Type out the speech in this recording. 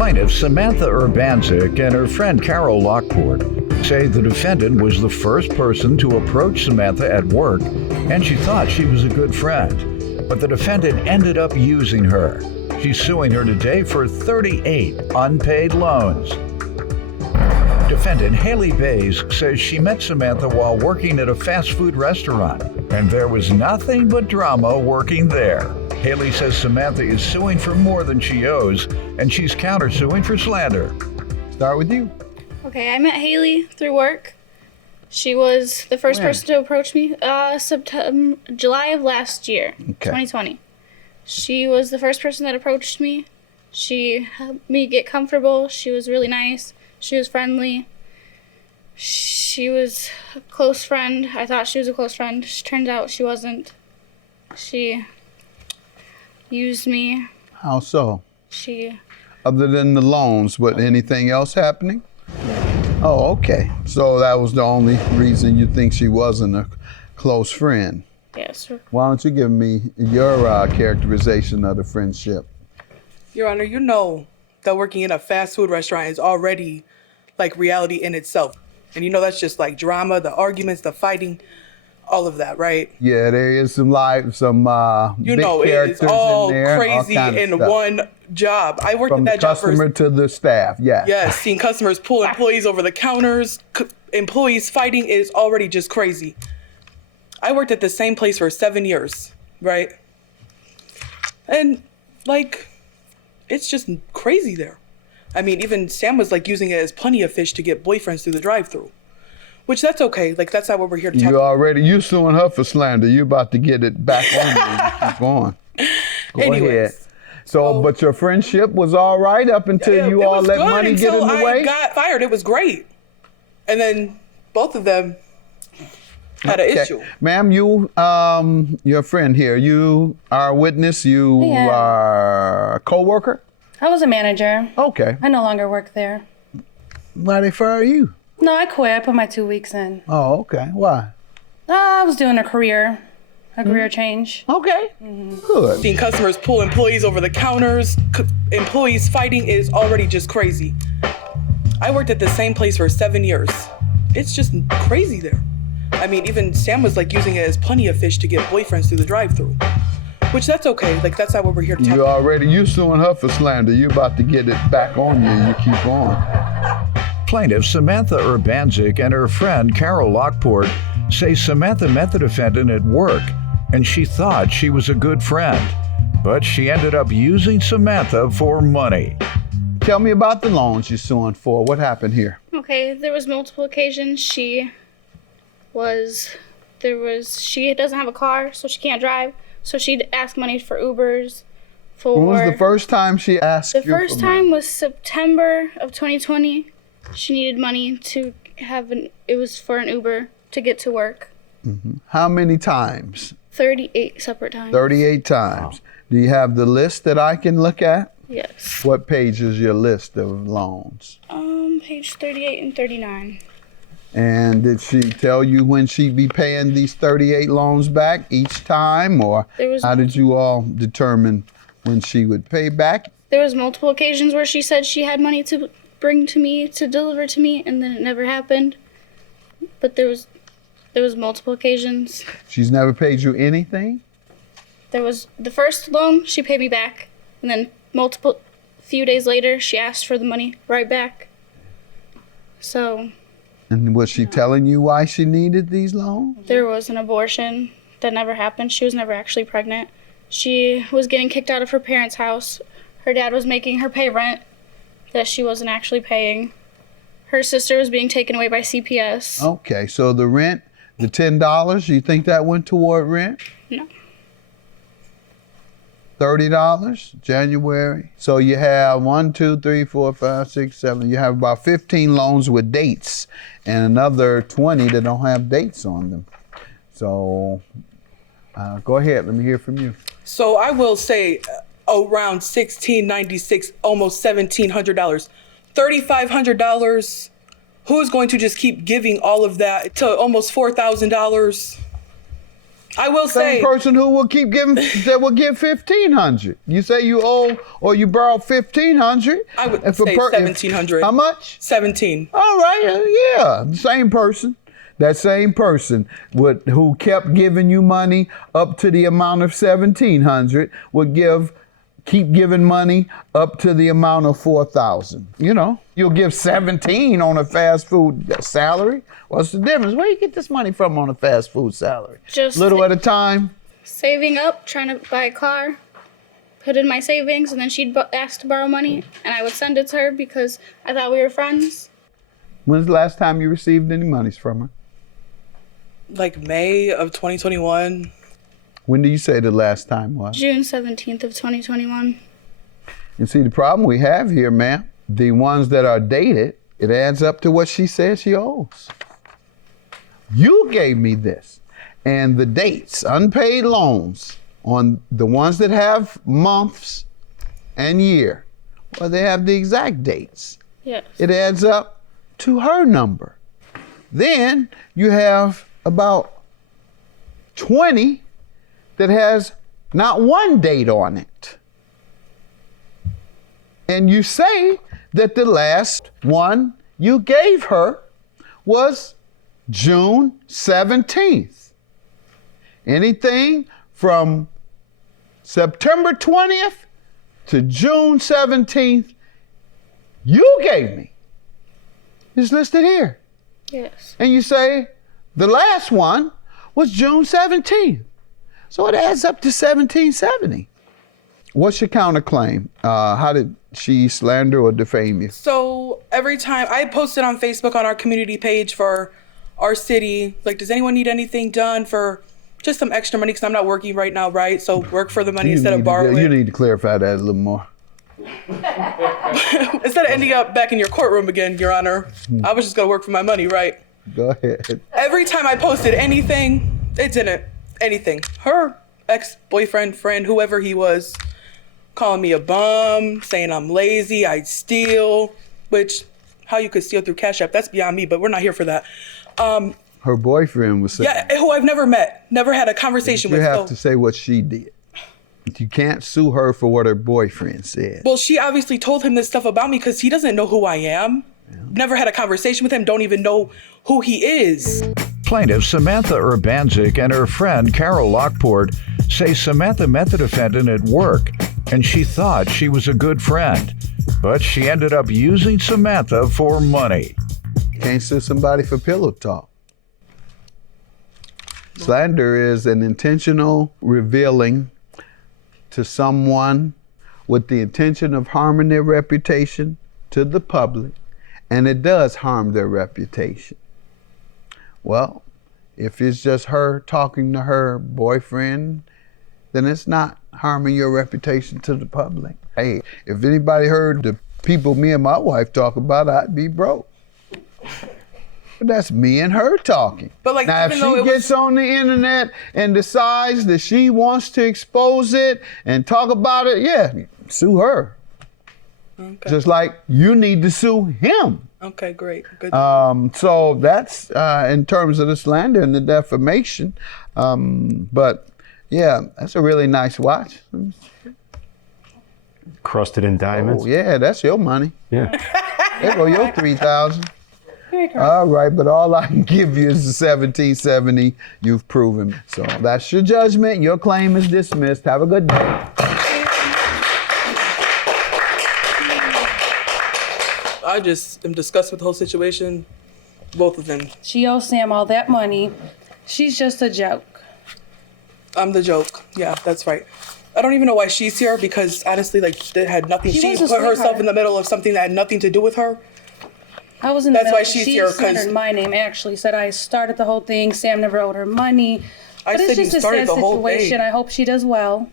Plaintiff Samantha Urbanzik and her friend Carol Lockport say the defendant was the first person to approach Samantha at work, and she thought she was a good friend. But the defendant ended up using her. She's suing her today for 38 unpaid loans. Defendant Haley Bays says she met Samantha while working at a fast food restaurant, and there was nothing but drama working there. Haley says Samantha is suing for more than she owes, and she's countersuing for slander. Start with you. Okay, I met Haley through work. She was the first person to approach me July of last year, 2020. She was the first person that approached me. She helped me get comfortable. She was really nice. She was friendly. She was a close friend. I thought she was a close friend. Turns out she wasn't. She used me. How so? She... Other than the loans, but anything else happening? Oh, okay. So that was the only reason you think she wasn't a close friend? Yes. Why don't you give me your characterization of the friendship? Your Honor, you know that working in a fast food restaurant is already like reality in itself. And you know that's just like drama, the arguments, the fighting, all of that, right? Yeah, there is some you big know, characters it's all in there, crazy all in stuff. one job. I worked From at the that job customer to the staff, yeah. Yes, seeing customers pull employees over the counters, employees fighting is already just crazy. I worked at the same place for 7 years, right? And like, it's just crazy there. I mean, even Sam was like using it as plenty of fish to get boyfriends through the drive-thru, which that's okay. Like, that's not what we're here to talk about. You suing her for slander. You about to get it back on you. Keep going. Go ahead. So, but your friendship was all right up until you all let money get in the way? I got fired. It was great. And then both of them had an issue. Ma'am, your friend here, you are a witness. You are a co-worker? I was a manager. Okay. I no longer work there. Why they fire you? No, I quit. I put my 2 weeks in. Oh, okay. Why? I was doing a career change. Okay. Good. Seeing customers pull employees over the counters, employees fighting is already just crazy. I worked at the same place for 7 years. It's just crazy there. I mean, even Sam was like using it as plenty of fish to get boyfriends through the drive-thru, which that's okay. Like, that's not what we're here to talk about. You suing her for slander. You about to get it back on you. You keep on. Plaintiff Samantha Urbanzik and her friend Carol Lockport say Samantha met the defendant at work, and she thought she was a good friend, but she ended up using Samantha for money. Tell me about the loans you're suing for. What happened here? Okay, there was multiple occasions. She doesn't have a car, so she can't drive. So she'd ask money for Ubers. When was the first time she asked you for money? The first time was September of 2020. She needed money to it was for an Uber to get to work. Mm-hmm. How many times? 38 separate times. 38 times. Wow. Do you have the list that I can look at? Yes. What page is your list of loans? Page 38 and 39. And did she tell you when she'd be paying these 38 loans back each time, or how did you all determine when she would pay back? There was multiple occasions where she said she had money to bring to me, to deliver to me, and then it never happened. But there was multiple occasions. She's never paid you anything? There was the first loan, she paid me back, and then few days later, she asked for the money right back. So... And was she telling you why she needed these loans? There was an abortion that never happened. She was never actually pregnant. She was getting kicked out of her parents' house. Her dad was making her pay rent that she wasn't actually paying. Her sister was being taken away by CPS. Okay, so the rent, the $10, you think that went toward rent? No. $30, January. So you have 1, 2, 3, 4, 5, 6, 7. You have about 15 loans with dates and another 20 that don't have dates on them. So go ahead, let me hear from you. So I will say around $1,696, almost $1,700, $3,500. Who's going to just keep giving all of that to almost $4,000? I will Same say. person who will keep giving, that will give $1,500. You say you owe or you borrowed $1,500. I would say $1,700. How much? 17. All right, yeah, same person. That same person who kept giving you money up to the amount of $1,700 would keep giving money up to the amount of $4,000. You know, you'll give 17 on a fast food salary. What's the difference? Where you get this money from on a fast food salary? Just little at a time. saving up, trying to buy a car, put in my savings, and then she'd ask to borrow money, and I would send it to her because I thought we were friends. When's the last time you received any monies from her? Like May of 2021. When do you say the last time was? June 17th of 2021. And see, the problem we have here, ma'am, the ones that are dated, it adds up to what she says she owes. You gave me this. And the dates, unpaid loans, on the ones that have months and year, well, they have the exact dates. Yes. It adds up to her number. Then you have about 20 that has not one date on it. And you say that the last one you gave her was June 17th. Anything from September 20th to June 17th, you gave me. It's listed here. Yes. And you say the last one was June 17th. So it adds up to 1770. What's your counterclaim? How did she slander or defame you? So every time I posted on Facebook on our community page for our city, like, does anyone need anything done for just some extra money? Because I'm not working right now, right? So work for the money instead of borrowing. You need to clarify that a little more. Instead of ending up back in your courtroom again, Your Honor, I was just gonna work for my money, right? Go ahead. Every time I posted anything, it didn't. Anything. Her ex-boyfriend, friend, whoever he was, calling me a bum, saying I'm lazy, I'd steal, which, how you could steal through Cash App, that's beyond me, but we're not here for that. Her boyfriend was saying. Yeah, who I've never met, never had a conversation with. You have to say what she did. You can't sue her for what her boyfriend said. Well, she obviously told him this stuff about me because he doesn't know who I am. Yeah. Never had a conversation with him, don't even know who he is. Plaintiff Samantha Urbanzik and her friend Carol Lockport say Samantha met the defendant at work and she thought she was a good friend, but she ended up using Samantha for money. Can't sue somebody for pillow talk. Slander is an intentional revealing to someone with the intention of harming their reputation to the public, and it does harm their reputation. Well, if it's just her talking to her boyfriend, then it's not harming your reputation to the public. Hey, if anybody heard the people me and my wife talk about, I'd be broke. But that's me and her talking. But like, now, if she gets on the internet and decides that she wants to expose it and talk about it, yeah, sue her. Okay. Just like you need to sue him. Okay, great. Good. So that's in terms of the slander and the defamation. But yeah, that's a really nice watch. Crusted in diamonds. Oh yeah, that's your money. Yeah. There go your $3,000. All right, but all I can give you is the 1770 you've proven. So that's your judgment. Your claim is dismissed. Have a good day. I just am disgusted with the whole situation. Both of them. She owes Sam all that money. She's just a joke. I'm the joke. Yeah, that's right. I don't even know why she's here because honestly, like, it had nothing. She put herself in the middle of something that had nothing to do with her. I was in the middle. That's why she's here. She slandered my name, actually. Said I started the whole thing. Sam never owed her money. I said you started the whole thing. But it's just a sad situation. I hope she does well.